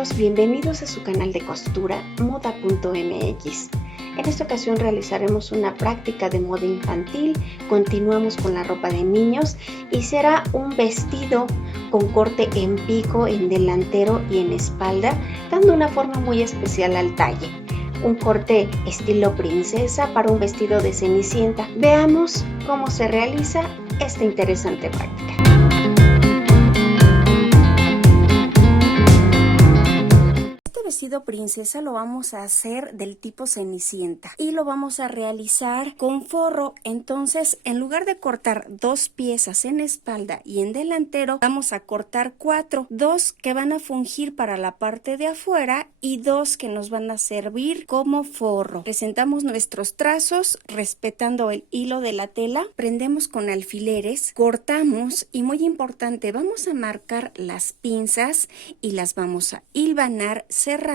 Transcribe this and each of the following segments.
amigos, bienvenidos a su canal de costura moda.mx. En esta ocasión realizaremos una práctica de moda infantil, continuamos con la ropa de niños y será un vestido con corte en pico, en delantero y en espalda, dando una forma muy especial al talle. Un corte estilo princesa para un vestido de Cenicienta. Veamos cómo se realiza esta interesante práctica. Vestido princesa lo vamos a hacer del tipo Cenicienta y lo vamos a realizar con forro. Entonces, en lugar de cortar 2 piezas en espalda y en delantero, vamos a cortar 4, 2 que van a fungir para la parte de afuera y 2 que nos van a servir como forro. Presentamos nuestros trazos respetando el hilo de la tela, prendemos con alfileres, cortamos y, muy importante, vamos a marcar las pinzas y las vamos a hilvanar cerrándolas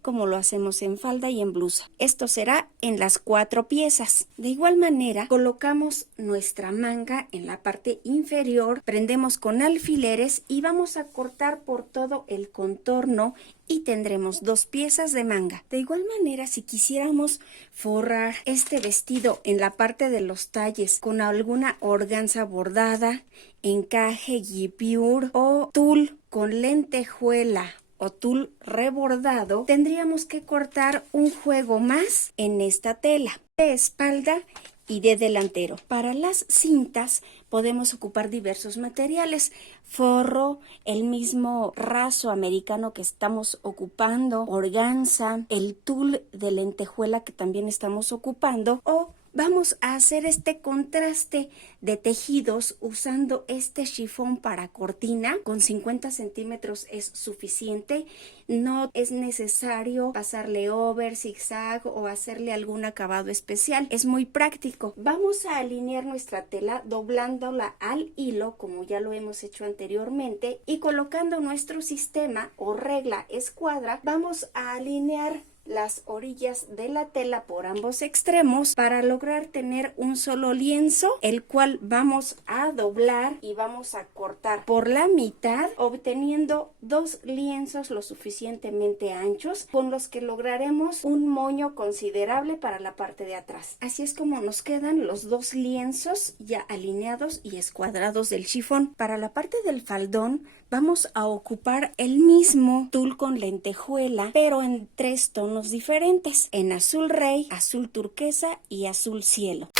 como lo hacemos en falda y en blusa. Esto será en las 4 piezas. De igual manera, colocamos nuestra manga en la parte inferior, prendemos con alfileres y vamos a cortar por todo el contorno y tendremos 2 piezas de manga. De igual manera, si quisiéramos forrar este vestido en la parte de los talles con alguna organza bordada, encaje, guipure o tul con lentejuela o tul rebordado, tendríamos que cortar un juego más en esta tela de espalda y de delantero. Para las cintas podemos ocupar diversos materiales: forro, el mismo raso americano que estamos ocupando, organza, el tul de lentejuela que también estamos ocupando, o vamos a hacer este contraste de tejidos usando este chifón para cortina. Con 50 centímetros es suficiente. No es necesario pasarle over, zigzag o hacerle algún acabado especial. Es muy práctico. Vamos a alinear nuestra tela doblándola al hilo, como ya lo hemos hecho anteriormente, y colocando nuestro sistema o regla escuadra, vamos a alinear las orillas de la tela por ambos extremos para lograr tener un solo lienzo, el cual vamos a doblar y vamos a cortar por la mitad, obteniendo 2 lienzos lo suficientemente anchos con los que lograremos un moño considerable para la parte de atrás. Así es como nos quedan los 2 lienzos ya alineados y escuadrados del chifón. Para la parte del faldón vamos a ocupar el mismo tul con lentejuela, pero en 3 tonos diferentes: en azul rey, azul turquesa y azul cielo.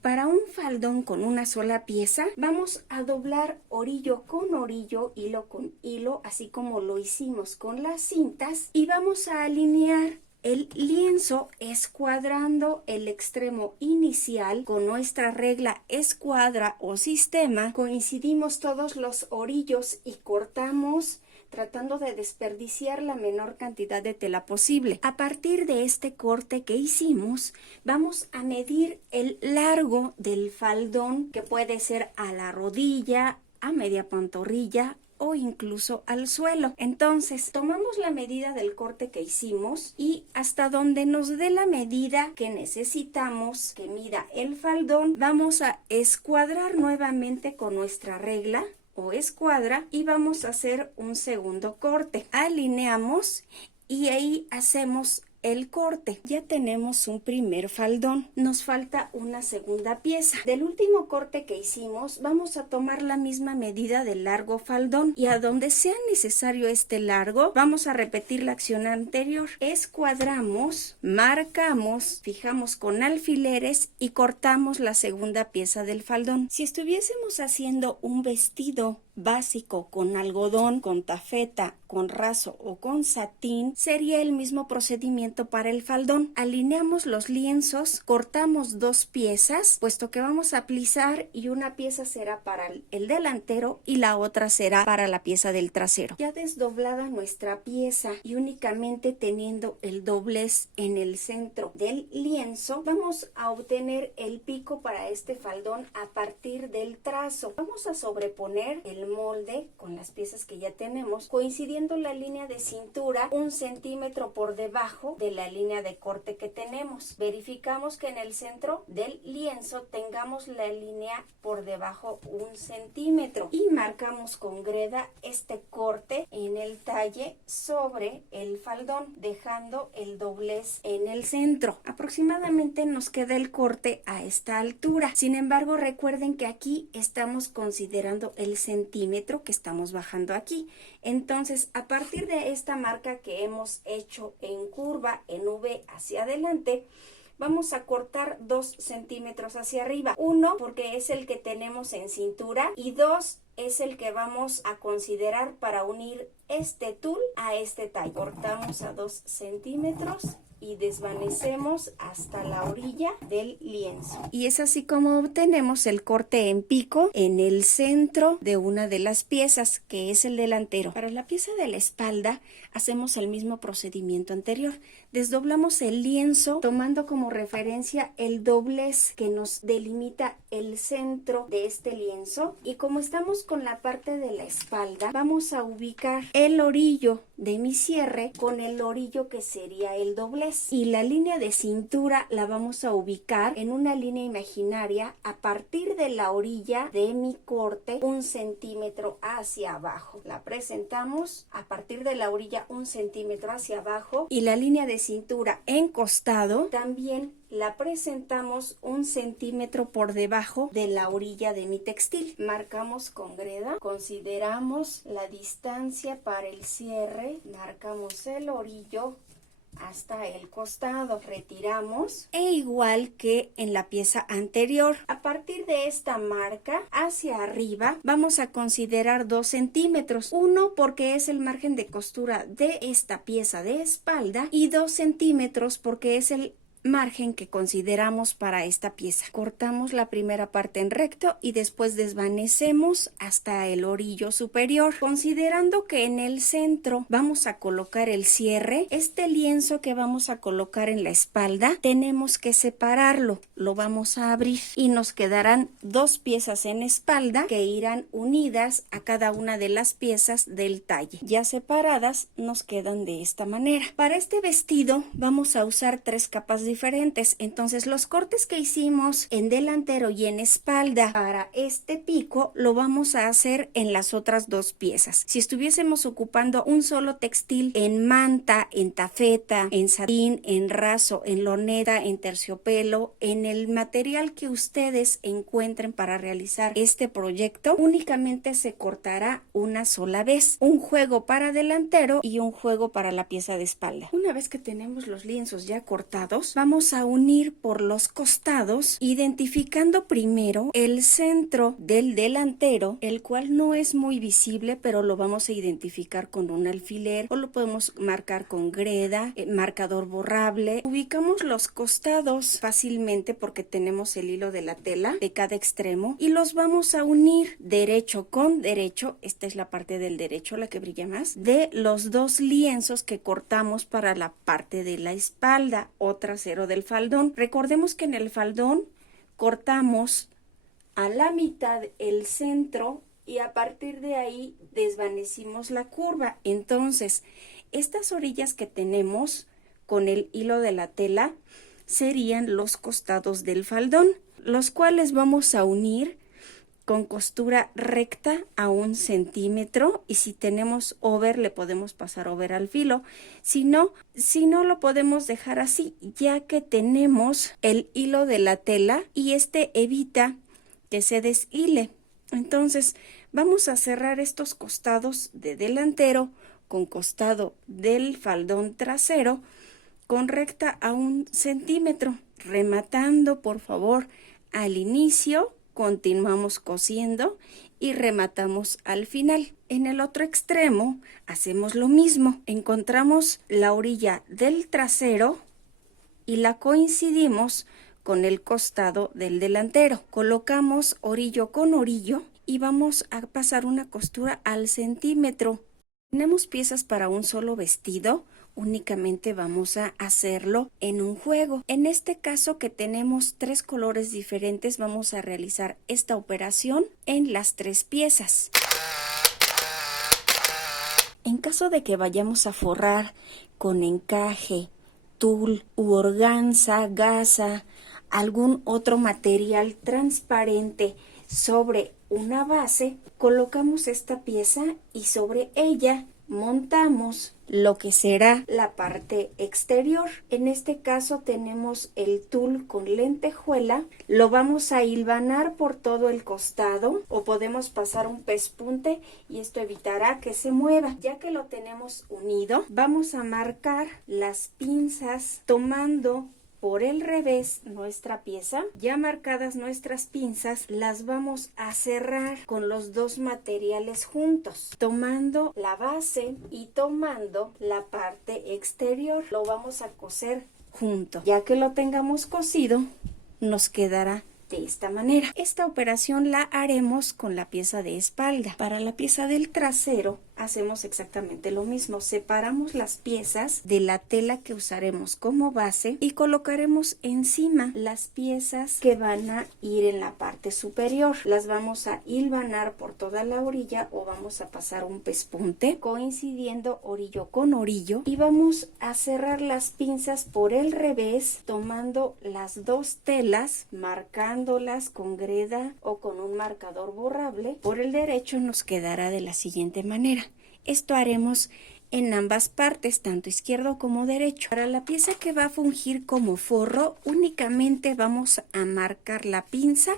Para un faldón con una sola pieza, vamos a doblar orillo con orillo, hilo con hilo, así como lo hicimos con las cintas, y vamos a alinear el lienzo escuadrando el extremo inicial con nuestra regla escuadra o sistema. Coincidimos todos los orillos y cortamos tratando de desperdiciar la menor cantidad de tela posible. A partir de este corte que hicimos, vamos a medir el largo del faldón, que puede ser a la rodilla, a media pantorrilla o incluso al suelo. Entonces, tomamos la medida del corte que hicimos y hasta donde nos dé la medida que necesitamos que mida el faldón, vamos a escuadrar nuevamente con nuestra regla o escuadra y vamos a hacer un segundo corte. Alineamos y ahí hacemos el corte. Ya tenemos un primer faldón. Nos falta una segunda pieza. Del último corte que hicimos, vamos a tomar la misma medida del largo faldón y a donde sea necesario este largo, vamos a repetir la acción anterior. Escuadramos, marcamos, fijamos con alfileres y cortamos la segunda pieza del faldón. Si estuviésemos haciendo un vestido básico con algodón, con tafeta, con raso o con satín, sería el mismo procedimiento para el faldón. Alineamos los lienzos, cortamos 2 piezas, puesto que vamos a plisar, y una pieza será para el delantero y la otra será para la pieza del trasero. Ya desdoblada nuestra pieza y únicamente teniendo el doblez en el centro del lienzo, vamos a obtener el pico para este faldón a partir del trazo. Vamos a sobreponer el el molde con las piezas que ya tenemos, coincidiendo la línea de cintura 1 centímetro por debajo de la línea de corte que tenemos. Verificamos que en el centro del lienzo tengamos la línea por debajo 1 centímetro y marcamos con greda este corte en el talle sobre el faldón, dejando el doblez en el centro. Aproximadamente nos queda el corte a esta altura. Sin embargo, recuerden que aquí estamos considerando el centímetro que estamos bajando aquí. Entonces, a partir de esta marca que hemos hecho en curva, en V hacia adelante, vamos a cortar 2 centímetros hacia arriba. 1 porque es el que tenemos en cintura y 2 es el que vamos a considerar para unir este tul a este talle. Cortamos a 2 centímetros y desvanecemos hasta la orilla del lienzo. Y es así como obtenemos el corte en pico en el centro de una de las piezas, que es el delantero. Para la pieza de la espalda hacemos el mismo procedimiento anterior. Desdoblamos el lienzo tomando como referencia el doblez que nos delimita el centro de este lienzo, y como estamos con la parte de la espalda, vamos a ubicar el orillo de mi cierre con el orillo que sería el doblez, y la línea de cintura la vamos a ubicar en una línea imaginaria a partir de la orilla de mi corte 1 centímetro hacia abajo. La presentamos a partir de la orilla 1 centímetro hacia abajo, y la línea de cintura en costado también la presentamos 1 centímetro por debajo de la orilla de mi textil. Marcamos con greda, consideramos la distancia para el cierre, marcamos el orillo hasta el costado, retiramos, e igual que en la pieza anterior, a partir de esta marca hacia arriba vamos a considerar 2 centímetros, 1 porque es el margen de costura de esta pieza de espalda y 2 centímetros porque es el margen que consideramos para esta pieza. Cortamos la primera parte en recto y después desvanecemos hasta el orillo superior, considerando que en el centro vamos a colocar el cierre. Este lienzo que vamos a colocar en la espalda tenemos que separarlo, lo vamos a abrir y nos quedarán 2 piezas en espalda que irán unidas a cada una de las piezas del talle. Ya separadas nos quedan de esta manera. Para este vestido vamos a usar 3 capas diferentes. Entonces los cortes que hicimos en delantero y en espalda para este pico lo vamos a hacer en las otras 2 piezas. Si estuviésemos ocupando un solo textil en manta, en tafeta, en satín, en raso, en loneta, en terciopelo, en el material que ustedes encuentren para realizar este proyecto, únicamente se cortará una sola vez. Un juego para delantero y un juego para la pieza de espalda. Una vez que tenemos los lienzos ya cortados, vamos a unir por los costados, identificando primero el centro del delantero, el cual no es muy visible, pero lo vamos a identificar con un alfiler o lo podemos marcar con greda, marcador borrable. Ubicamos los costados fácilmente porque tenemos el hilo de la tela de cada extremo y los vamos a unir derecho con derecho. Esta es la parte del derecho, la que brilla más, de los 2 lienzos que cortamos para la parte de la espalda o trasero del faldón. Recordemos que en el faldón cortamos a la mitad el centro y a partir de ahí desvanecimos la curva. Entonces, estas orillas que tenemos con el hilo de la tela serían los costados del faldón, los cuales vamos a unir con costura recta a 1 centímetro, y si tenemos over le podemos pasar over al filo, si no lo podemos dejar así, ya que tenemos el hilo de la tela y este evita que se deshile. Entonces vamos a cerrar estos costados de delantero con costado del faldón trasero con recta a 1 centímetro, rematando por favor al inicio. Continuamos cosiendo y rematamos al final. En el otro extremo hacemos lo mismo. Encontramos la orilla del trasero y la coincidimos con el costado del delantero. Colocamos orillo con orillo y vamos a pasar una costura al centímetro. Tenemos piezas para un solo vestido. Únicamente vamos a hacerlo en un juego. En este caso que tenemos 3 colores diferentes, vamos a realizar esta operación en las 3 piezas. En caso de que vayamos a forrar con encaje, tul u organza, gasa, algún otro material transparente sobre una base, colocamos esta pieza y sobre ella montamos lo que será la parte exterior. En este caso tenemos el tul con lentejuela, lo vamos a hilvanar por todo el costado o podemos pasar un pespunte y esto evitará que se mueva. Ya que lo tenemos unido, vamos a marcar las pinzas tomando por el revés nuestra pieza. Ya marcadas nuestras pinzas, las vamos a cerrar con los dos materiales juntos, tomando la base y tomando la parte exterior. Lo vamos a coser junto. Ya que lo tengamos cosido, nos quedará de esta manera. Esta operación la haremos con la pieza de espalda. Para la pieza del trasero hacemos exactamente lo mismo. Separamos las piezas de la tela que usaremos como base y colocaremos encima las piezas que van a ir en la parte superior. Las vamos a hilvanar por toda la orilla o vamos a pasar un pespunte coincidiendo orillo con orillo y vamos a cerrar las pinzas por el revés tomando las dos telas, marcándolas con greda o con un marcador borrable. Por el derecho nos quedará de la siguiente manera. Esto haremos en ambas partes, tanto izquierdo como derecho. Para la pieza que va a fungir como forro, únicamente vamos a marcar la pinza,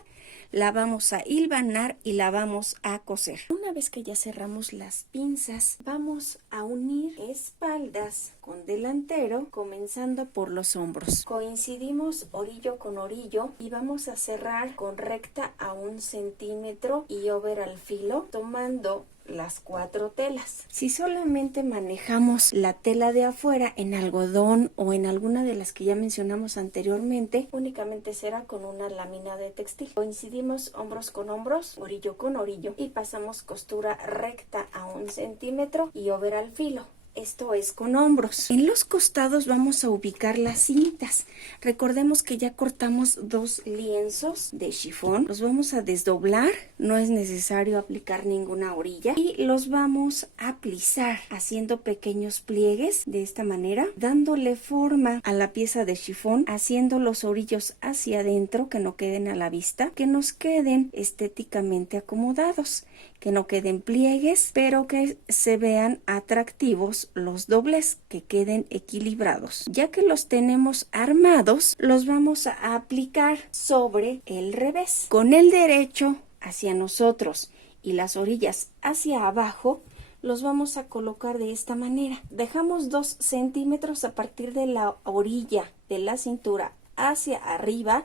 la vamos a hilvanar y la vamos a coser. Una vez que ya cerramos las pinzas, vamos a unir espaldas con delantero, comenzando por los hombros. Coincidimos orillo con orillo y vamos a cerrar con recta a 1 centímetro y over al filo, tomando las 4 telas. Si solamente manejamos la tela de afuera en algodón o en alguna de las que ya mencionamos anteriormente, únicamente será con una lámina de textil. Coincidimos hombros con hombros, orillo con orillo y pasamos costura recta a 1 centímetro y over al filo. Esto es con hombros. En los costados vamos a ubicar las cintas. Recordemos que ya cortamos 2 lienzos de chifón. Los vamos a desdoblar. No es necesario aplicar ninguna orilla. Y los vamos a plisar haciendo pequeños pliegues de esta manera, dándole forma a la pieza de chifón, haciendo los orillos hacia adentro, que no queden a la vista, que nos queden estéticamente acomodados, que no queden pliegues, pero que se vean atractivos los dobles, que queden equilibrados. Ya que los tenemos armados, los vamos a aplicar sobre el revés. Con el derecho hacia nosotros y las orillas hacia abajo, los vamos a colocar de esta manera. Dejamos 2 centímetros a partir de la orilla de la cintura hacia arriba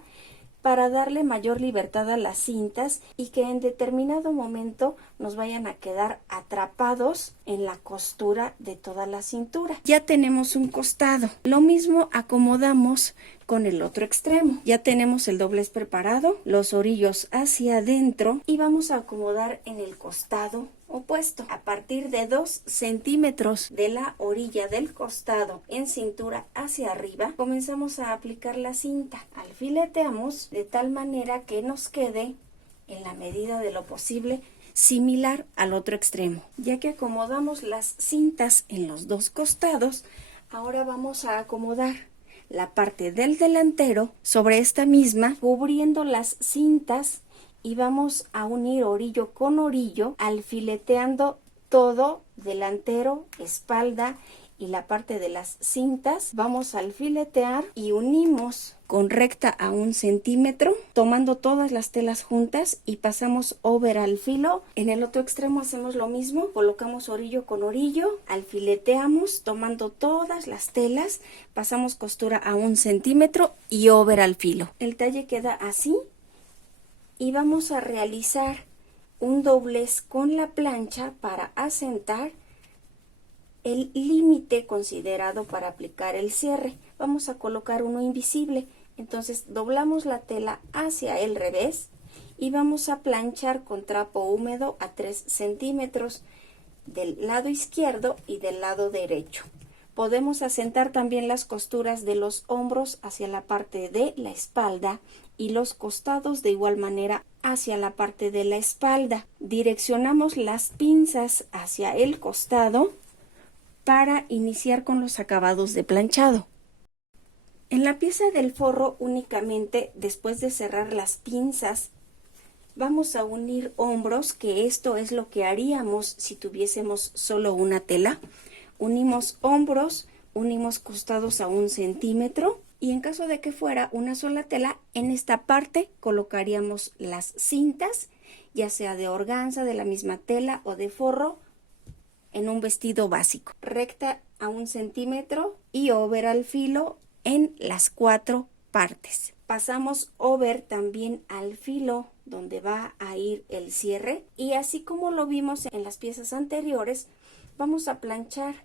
para darle mayor libertad a las cintas y que en determinado momento nos vayan a quedar atrapados en la costura de toda la cintura. Ya tenemos un costado. Lo mismo acomodamos con el otro extremo. Ya tenemos el doblez preparado, los orillos hacia adentro y vamos a acomodar en el costado opuesto. A partir de 2 centímetros de la orilla del costado en cintura hacia arriba, comenzamos a aplicar la cinta. Alfileteamos de tal manera que nos quede en la medida de lo posible similar al otro extremo. Ya que acomodamos las cintas en los 2 costados, ahora vamos a acomodar la parte del delantero sobre esta misma, cubriendo las cintas, y vamos a unir orillo con orillo, alfileteando todo, delantero, espalda y la parte de las cintas. Vamos a alfiletear y unimos con recta a 1 centímetro, tomando todas las telas juntas y pasamos over al filo. En el otro extremo hacemos lo mismo, colocamos orillo con orillo, alfileteamos tomando todas las telas, pasamos costura a 1 centímetro y over al filo. El talle queda así y vamos a realizar un doblez con la plancha para asentar el límite considerado para aplicar el cierre. Vamos a colocar uno invisible. Entonces doblamos la tela hacia el revés y vamos a planchar con trapo húmedo a 3 centímetros del lado izquierdo y del lado derecho. Podemos asentar también las costuras de los hombros hacia la parte de la espalda y los costados de igual manera hacia la parte de la espalda. Direccionamos las pinzas hacia el costado para iniciar con los acabados de planchado. En la pieza del forro únicamente, después de cerrar las pinzas, vamos a unir hombros, que esto es lo que haríamos si tuviésemos solo una tela. Unimos hombros, unimos costados a 1 centímetro y en caso de que fuera una sola tela, en esta parte colocaríamos las cintas, ya sea de organza, de la misma tela o de forro, en un vestido básico. Recta a 1 centímetro y over al filo en las 4 partes. Pasamos over también al filo donde va a ir el cierre y así como lo vimos en las piezas anteriores, vamos a planchar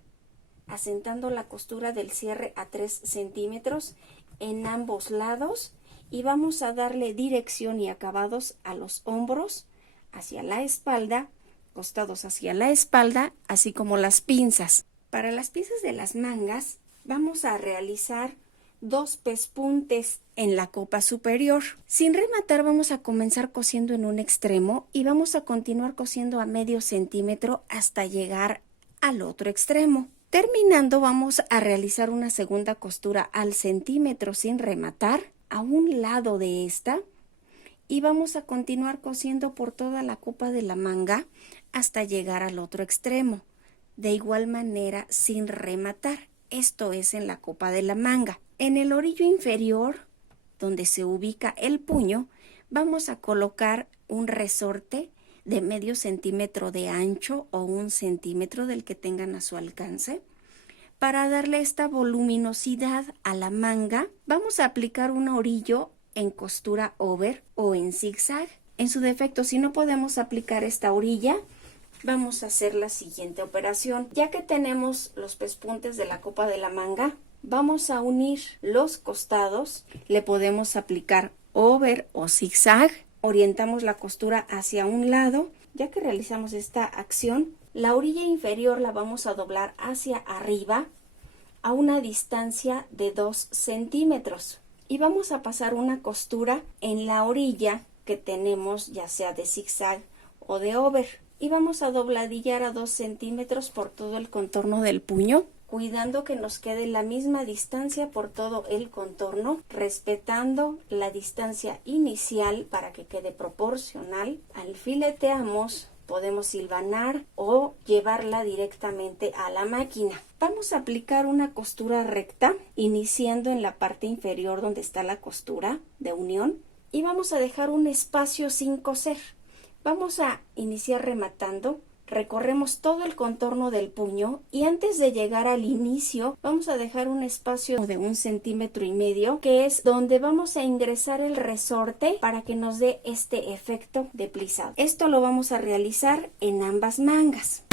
asentando la costura del cierre a 3 centímetros en ambos lados y vamos a darle dirección y acabados a los hombros hacia la espalda, costados hacia la espalda, así como las pinzas. Para las piezas de las mangas vamos a realizar 2 pespuntes en la copa superior. Sin rematar vamos a comenzar cosiendo en un extremo y vamos a continuar cosiendo a medio centímetro hasta llegar al otro extremo. Terminando vamos a realizar una segunda costura al centímetro sin rematar a un lado de esta y vamos a continuar cosiendo por toda la copa de la manga hasta llegar al otro extremo. De igual manera sin rematar. Esto es en la copa de la manga. En el orillo inferior, donde se ubica el puño, vamos a colocar un resorte de medio centímetro de ancho o 1 centímetro del que tengan a su alcance. Para darle esta voluminosidad a la manga, vamos a aplicar un orillo en costura over o en zigzag. En su defecto, si no podemos aplicar esta orilla, vamos a hacer la siguiente operación. Ya que tenemos los pespuntes de la copa de la manga, vamos a unir los costados. Le podemos aplicar over o zigzag. Orientamos la costura hacia un lado. Ya que realizamos esta acción, la orilla inferior la vamos a doblar hacia arriba a una distancia de 2 centímetros. Y vamos a pasar una costura en la orilla que tenemos, ya sea de zigzag o de over. Y vamos a dobladillar a 2 centímetros por todo el contorno del puño, cuidando que nos quede la misma distancia por todo el contorno, respetando la distancia inicial para que quede proporcional. Alfileteamos, podemos hilvanar o llevarla directamente a la máquina. Vamos a aplicar una costura recta, iniciando en la parte inferior donde está la costura de unión y vamos a dejar un espacio sin coser. Vamos a iniciar rematando, recorremos todo el contorno del puño y antes de llegar al inicio vamos a dejar un espacio de 1,5 centímetros, que es donde vamos a ingresar el resorte para que nos dé este efecto de plisado. Esto lo vamos a realizar en ambas mangas.